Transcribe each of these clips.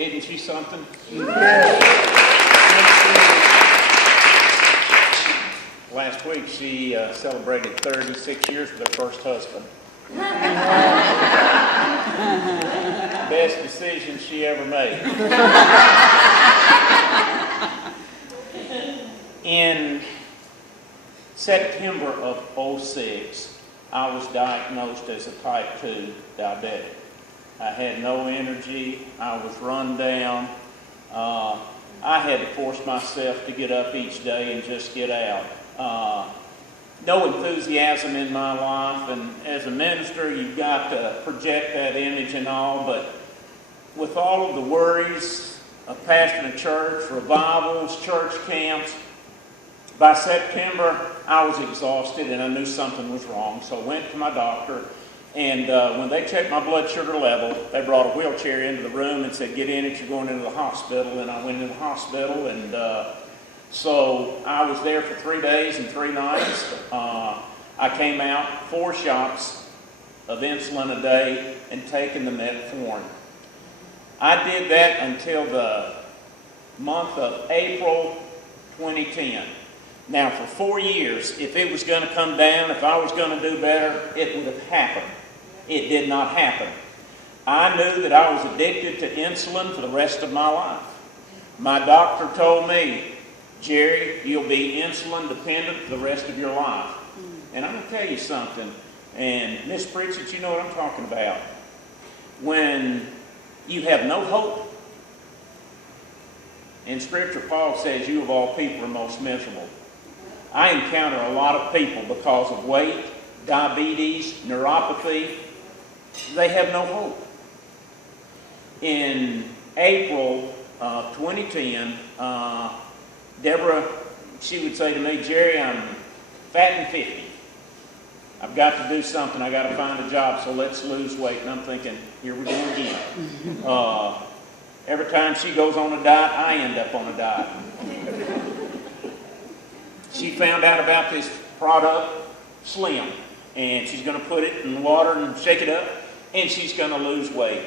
Isn't she something? Last week she celebrated 36 years with her first husband. Best decision she ever made. In September of '06, I was diagnosed as a type 2 diabetic. I had no energy. I was run down. I had to force myself to get up each day and just get out. No enthusiasm in my life, and as a minister, you've got to project that image and all, but with all of the worries of pastoring a church, revivals, church camps, by September, I was exhausted and I knew something was wrong, so I went to my doctor. And when they checked my blood sugar level, they brought a wheelchair into the room and said, "Get in it, you're going into the hospital." And I went into the hospital, and so I was there for 3 days and 3 nights. I came out 4 shots of insulin a day and taking the metformin. I did that until the month of April 2010. Now, for 4 years, if it was going to come down, if I was going to do better, it would have happened. It did not happen. I knew that I was addicted to insulin for the rest of my life. My doctor told me, "Jerry, you'll be insulin dependent for the rest of your life." And I'm going to tell you something, and Miss Pritchett, you know what I'm talking about. When you have no hope, in Scripture, Paul says, "You of all people are most miserable." I encounter a lot of people because of weight, diabetes, neuropathy. They have no hope. In April 2010, Debra, she would say to me, "Jerry, I'm fat and 50. I've got to do something. I've got to find a job, so let's lose weight." And I'm thinking, here we go again. Every time she goes on a diet, I end up on a diet. She found out about this product, Slim, and she's going to put it in water and shake it up, and she's going to lose weight.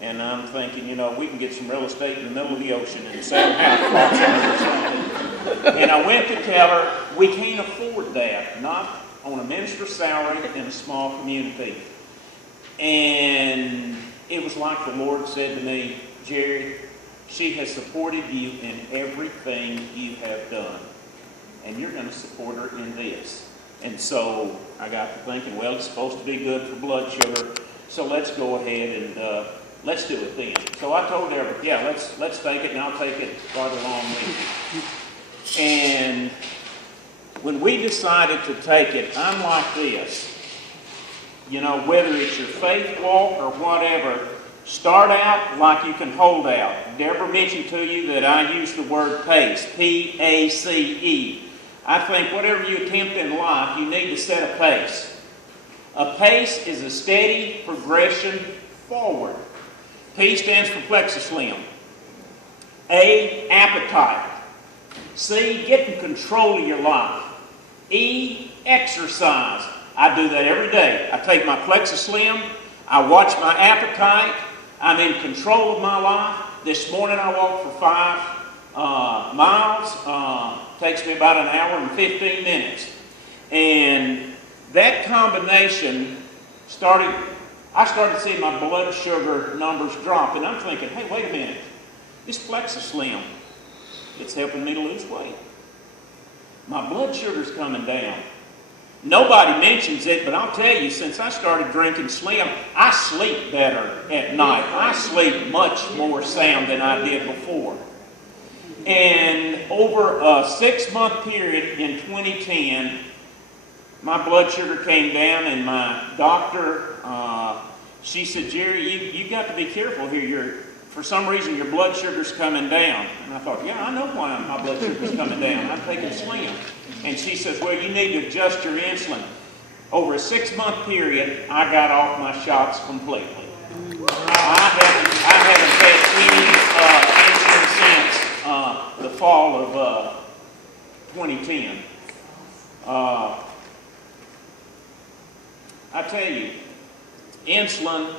And I'm thinking, you know, we can get some real estate in the middle of the ocean and sell half or something. And I went to tell her, we can't afford that, not on a minister's salary in a small community. And it was like the Lord said to me, "Jerry, she has supported you in everything you have done, and you're going to support her in this." And so I got to thinking, well, it's supposed to be good for blood sugar, so let's go ahead and let's do it then. So I told Debra, yeah, let's take it, and I'll take it farther along with you. And when we decided to take it, I'm like this. You know, whether it's your faith walk or whatever, start out like you can hold out. Debra mentioned to you that I use the word PACE, P-A-C-E. I think whatever you attempt in life, you need to set a pace. A pace is a steady progression forward. P stands for plexuslim. A, appetite. C, getting control of your life. E, exercise. I do that every day. I take my plexuslim, I watch my appetite, I'm in control of my life. This morning I walked for 5 miles. Takes me about an hour and 15 minutes. And that combination I started seeing my blood sugar numbers drop. And I'm thinking, hey, wait a minute. This plexuslim, it's helping me to lose weight. My blood sugar's coming down. Nobody mentions it, but I'll tell you, since I started drinking Slim, I sleep better at night. I sleep much more sound than I did before. And over a 6-month period in 2010, my blood sugar came down, and my doctor, she said, "Jerry, you got to be careful here. For some reason, your blood sugar's coming down." And I thought, yeah, I know why my blood sugar's coming down. I'm taking Slim. And she says, "Well, you need to adjust your insulin." Over a 6-month period, I got off my shots completely. I haven't had any insulin since the fall of 2010. I tell you, insulin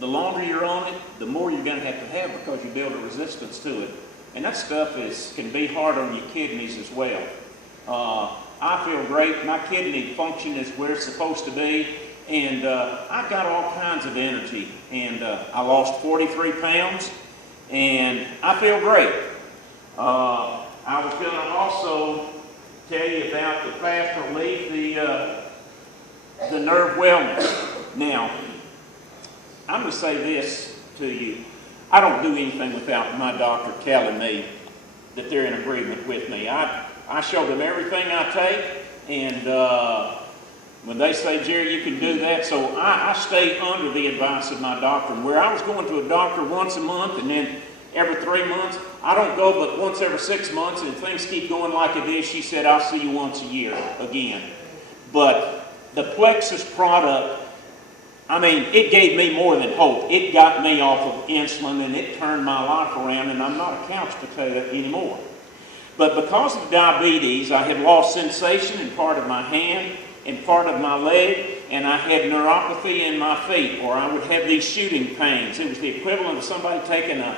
the longer you're on it, the more you're going to have because you build a resistance to it. And that stuff can be hard on your kidneys as well. I feel great. My kidney function is where it's supposed to be. And I got all kinds of energy. And I lost 43 pounds. And I feel great. I was going to also tell you about the fast relief, the nerve wellness. Now, I'm going to say this to you. I don't do anything without my doctor telling me that they're in agreement with me. I show them everything I take, and when they say, Jerry, you can do that, so I stay under the advice of my doctor. And where I was going to a doctor once a month and then every 3 months, I don't go but once every 6 months, and if things keep going like it is, she said, I'll see you once a year again. But the Plexus product, I mean, it gave me more than hope. It got me off of insulin, and it turned my life around, and I'm not a couch potato anymore. But because of diabetes, I had lost sensation in part of my hand and part of my leg, and I had neuropathy in my feet, or I would have these shooting pains. It was the equivalent of somebody taking a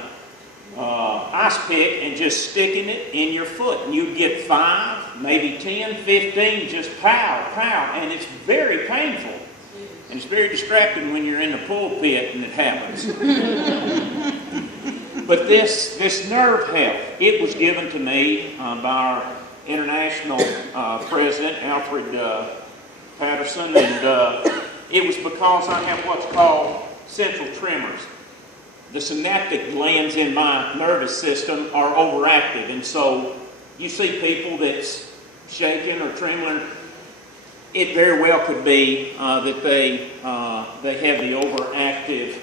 ice pick and just sticking it in your foot. And you'd get 5, maybe 10, 15, just pow, pow, and it's very painful. And it's very distracting when you're in the pulpit and it happens. But this nerve health, it was given to me by our international president, Alfred Patterson, and it was because I have what's called central tremors. The synaptic glands in my nervous system are overactive, and so you see people that's shaking or trembling. It very well could be that they have the overactive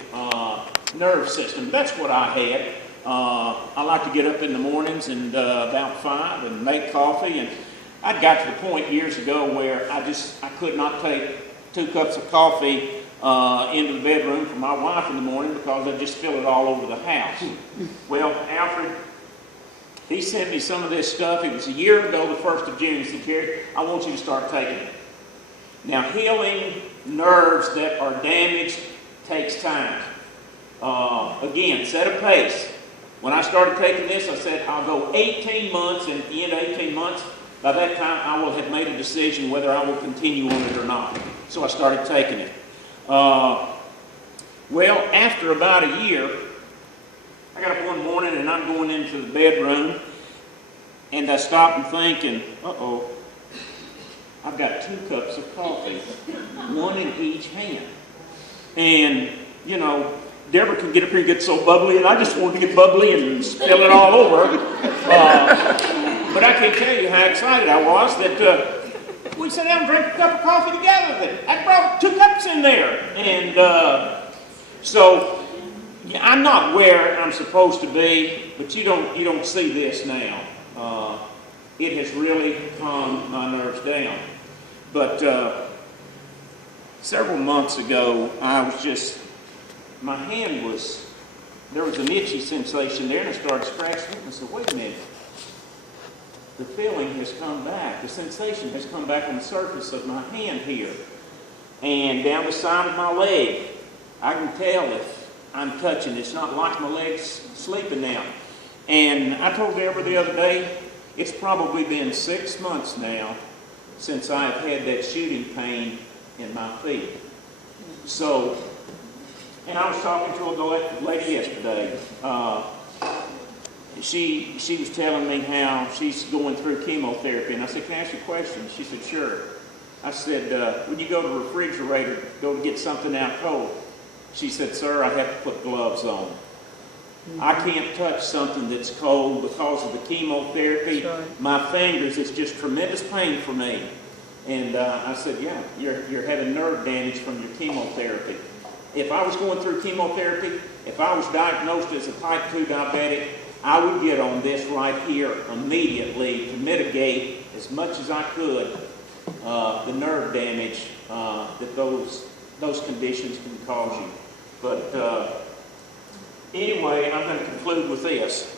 nerve system. That's what I had. I like to get up in the mornings and about 5 and make coffee, and I'd got to the point years ago where I could not take 2 cups of coffee into the bedroom for my wife in the morning because I'd just feel it all over the house. Well, Alfred, he sent me some of this stuff. It was a year ago, the 1st of June. He said, Jerry, I want you to start taking it. Now, healing nerves that are damaged takes time. Again, set a pace. When I started taking this, I said, I'll go 18 months, and at the end of 18 months, by that time, I will have made a decision whether I will continue on it or not. So I started taking it. Well, after about a year, I got up one morning and I'm going into the bedroom, and I stopped and thinking, uh-oh, I've got 2 cups of coffee, 1 in each hand. And, you know, Debra can get up here and get so bubbly, and I just wanted to get bubbly and spill it all over. But I can't tell you how excited I was that we'd sit down and drink a cup of coffee together. I brought 2 cups in there. And so I'm not where I'm supposed to be, but you don't see this now. It has really calmed my nerves down. But several months ago, my hand there was an itchy sensation there, and I started scratching it, and I said, wait a minute. The feeling has come back. The sensation has come back on the surface of my hand here. And down the side of my leg. I can tell if I'm touching. It's not like my leg's sleeping now. And I told Debra the other day, it's probably been 6 months now since I've had that shooting pain in my feet. So, and I was talking to a lady yesterday. She was telling me how she's going through chemotherapy, and I said, can I ask you a question? She said, sure. I said, when you go to the refrigerator, go to get something out cold. She said, sir, I have to put gloves on. I can't touch something that's cold because of the chemotherapy. Sure. My fingers, it's just tremendous pain for me. And I said, yeah, you're having nerve damage from your chemotherapy. If I was going through chemotherapy, if I was diagnosed as a type 2 diabetic, I would get on this right here immediately to mitigate as much as I could the nerve damage that those conditions can cause you. But anyway, I'm going to conclude with this.